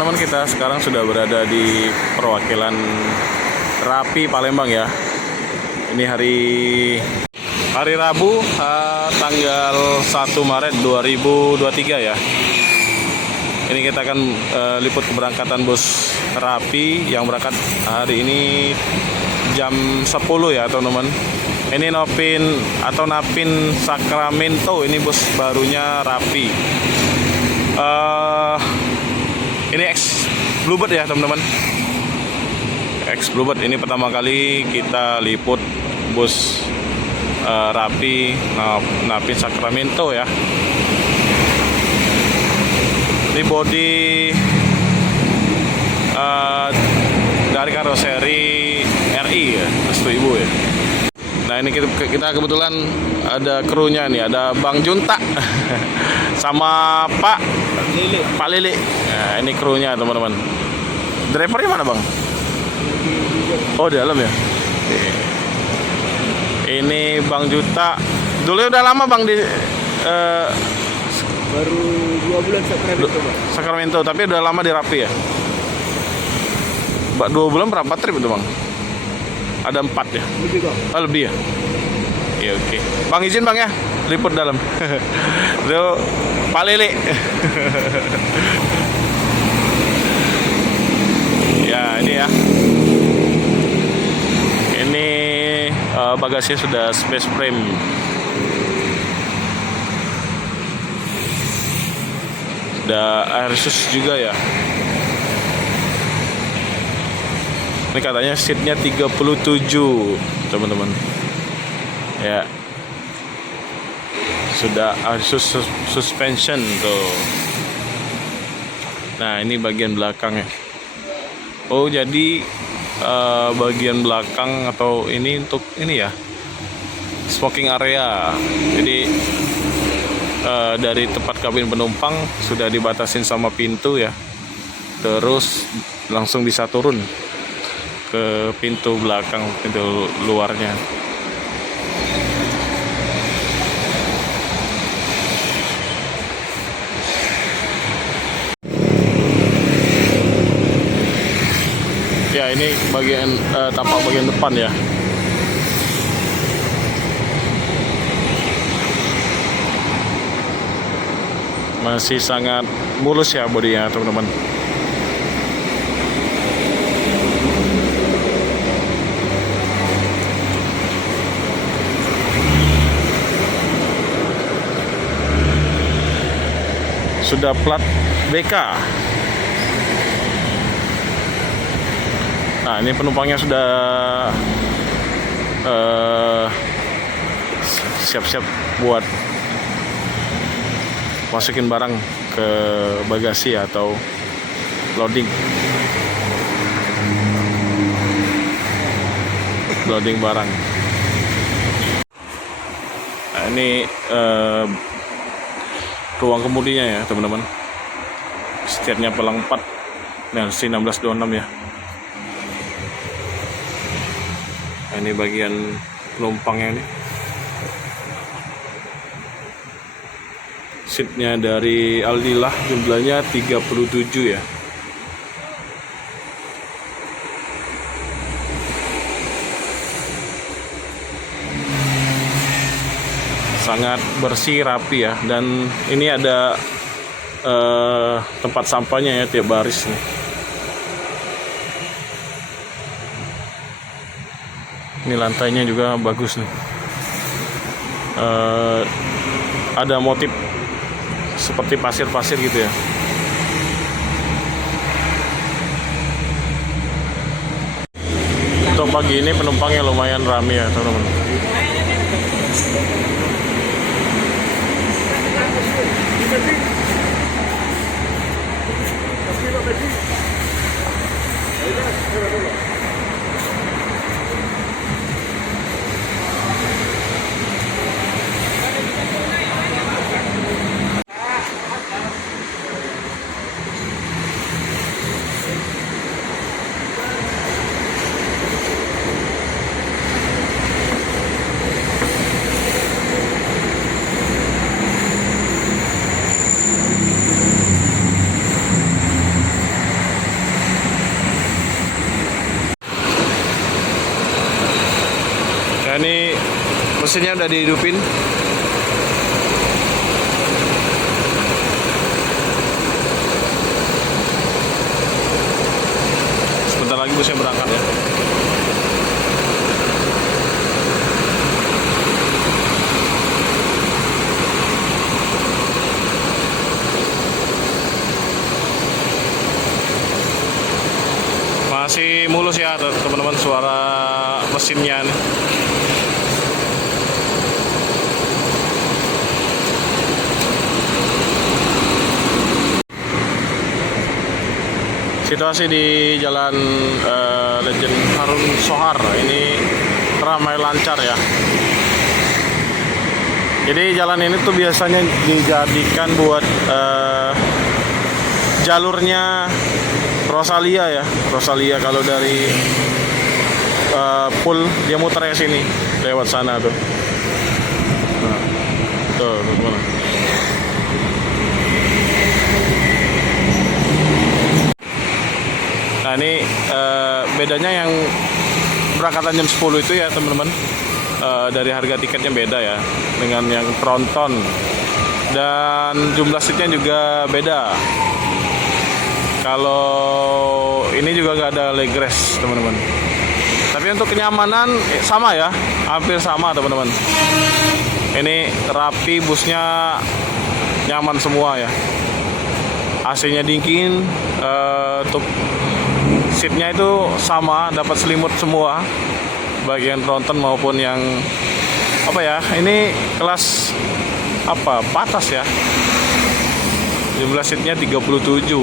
teman-teman, kita sekarang sudah berada di perwakilan Rapi Palembang ya. Ini hari Rabu, tanggal 1 Maret 2023 ya. Ini kita akan liput keberangkatan bus Rapi yang berangkat hari ini jam 10 ya teman-teman. Ini Napin Sacramento, ini bus barunya Rapi. Ini X Bluebird ya teman-teman. X Bluebird ini pertama kali kita liput bus Rapi Napin Sacramento ya. Ini bodi dari karoseri RI ya, restu ibu ya. Nah ini kita kebetulan ada krunya nih, ada Bang Junta sama Pak Lili. Nah ini krunya teman-teman. Drivernya mana Bang? Oh di dalam ya. Ini Bang Junta. Dulu udah lama Bang di baru 2 bulan Sacramento, tapi udah lama di Rapi ya. 2 bulan berapa trip itu Bang? Ada 4 ya? Lebih Bang. Oh, lebih ya? Iya oke. Bang izin Bang ya, liput dalam. Itu Pak Lili. Ya ini ya. Ini bagasinya sudah space frame. Sudah air sus juga ya. Ini katanya seatnya 37 teman-teman ya. Sudah suspension tuh. Nah ini bagian belakangnya. Oh jadi bagian belakang atau ini untuk ini ya, smoking area. Jadi dari tempat kabin penumpang sudah dibatasin sama pintu ya, terus langsung bisa turun ke pintu belakang, pintu luarnya. Ya ini bagian tampak bagian depan ya. Masih sangat mulus ya bodinya teman-teman. Sudah plat BK. Nah ini penumpangnya sudah siap-siap buat masukin barang ke bagasi atau loading barang. Nah ini ruang kemudinya ya teman-teman. Setirnya pelang 4 Mercy 1626 ya. Nah, ini bagian penumpangnya nih. Seatnya dari Aldilah, jumlahnya 37 ya. Sangat bersih, rapi ya. Dan ini ada tempat sampahnya ya tiap baris nih. Ini lantainya juga bagus nih. Ada motif seperti pasir-pasir gitu ya. Untuk pagi ini penumpangnya lumayan ramai ya teman-teman. mesinnya udah dihidupin. Sebentar lagi busnya berangkat ya. Masih mulus ya teman-teman suara mesinnya nih. Situasi di Jalan Legend Harun Sohar ini ramai lancar ya. Jadi jalan ini tuh biasanya dijadikan buat jalurnya Rosalia ya. Rosalia kalau dari Pool dia muter ke sini lewat sana tuh. Nah, tuh teman-teman. Nah ini bedanya yang berangkatan jam 10 itu ya teman-teman, dari harga tiketnya beda ya dengan yang tronton, dan jumlah seatnya juga beda. Kalau ini juga nggak ada leg rest teman-teman, tapi untuk kenyamanan sama ya, hampir sama teman-teman. Ini rapi, busnya nyaman semua ya, AC-nya dingin, untuk seatnya itu sama, dapat selimut semua, bagian tronton maupun yang apa ya, ini kelas apa, patas ya. Jumlah seatnya 37.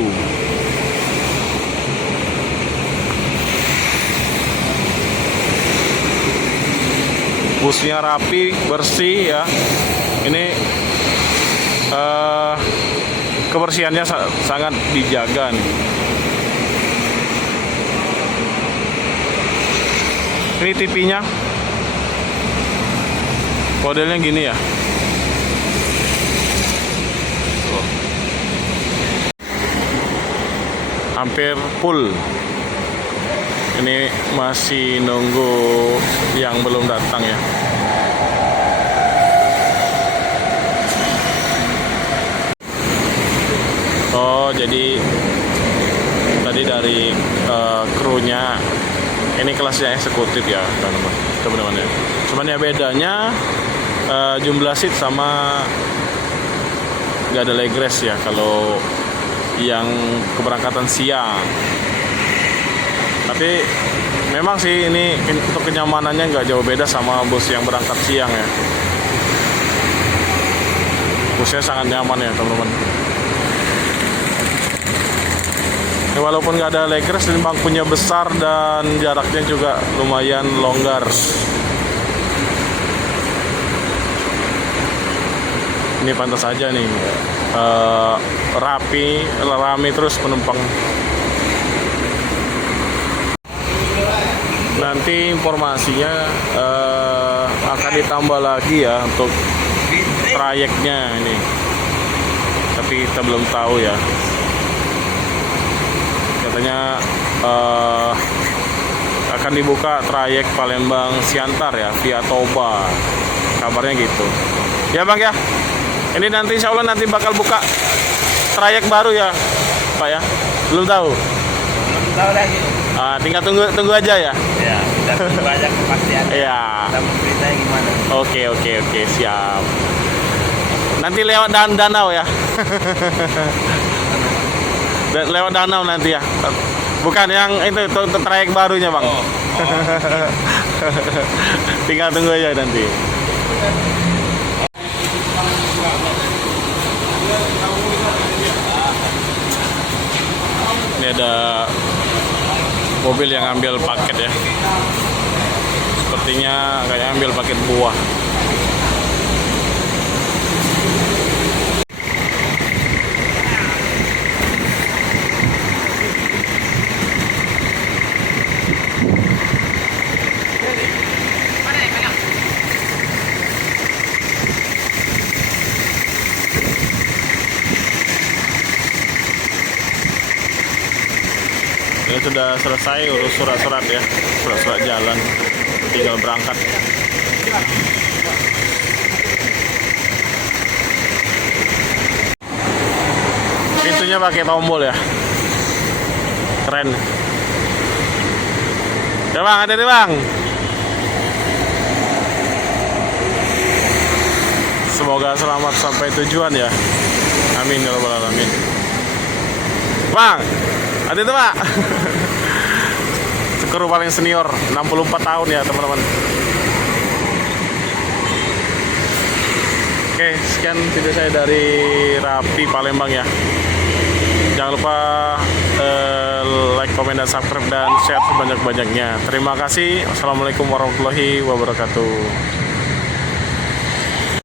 Busnya rapi, bersih ya. Ini kebersihannya sangat dijaga nih. Ini TV-nya modelnya gini ya. Hampir full. Ini masih nunggu yang belum datang ya. Oh, jadi tadi dari krunya ini kelasnya eksekutif ya teman-teman ya. Cuman ya bedanya jumlah seat sama nggak ada leg rest ya kalau yang keberangkatan siang. Tapi memang sih ini untuk kenyamanannya nggak jauh beda sama bus yang berangkat siang ya. Busnya sangat nyaman ya teman-teman. Ya, walaupun nggak ada leg rest, ini bangkunya besar dan jaraknya juga lumayan longgar. Ini pantas saja nih, rapi, rame terus penumpang. Nanti informasinya akan ditambah lagi ya untuk trayeknya ini, tapi kita belum tahu ya. Katanya akan dibuka trayek Palembang Siantar ya via Toba, kabarnya gitu ya Bang ya. Ini nanti insya Allah nanti bakal buka trayek baru ya Pak ya, belum tahu lagi. Tinggal tunggu aja ya. Ya, kita tunggu aja kepastian. Iya. Kita beritanya gimana? Oke, siap. Nanti lewat danau ya. Lewat danau nanti ya. Bukan yang itu trayek barunya Bang. Oh. Tinggal tunggu aja nanti. Ini ada mobil yang ambil paket ya. Sepertinya kayak ambil paket buah. Ini sudah selesai urus surat-surat ya, surat-surat jalan, tinggal berangkat. Mesinnya pakai tombol ya. Keren. Ya bang, hati-hati bang. Semoga selamat sampai tujuan ya. Amin ya rabbal alamin. Bang, hati-hati pak. Kru paling senior, 64 tahun ya teman-teman. Oke, sekian video saya dari Rapi Palembang ya. Jangan lupa like, komen, dan subscribe, dan share sebanyak-banyaknya. Terima kasih. Wassalamualaikum warahmatullahi wabarakatuh.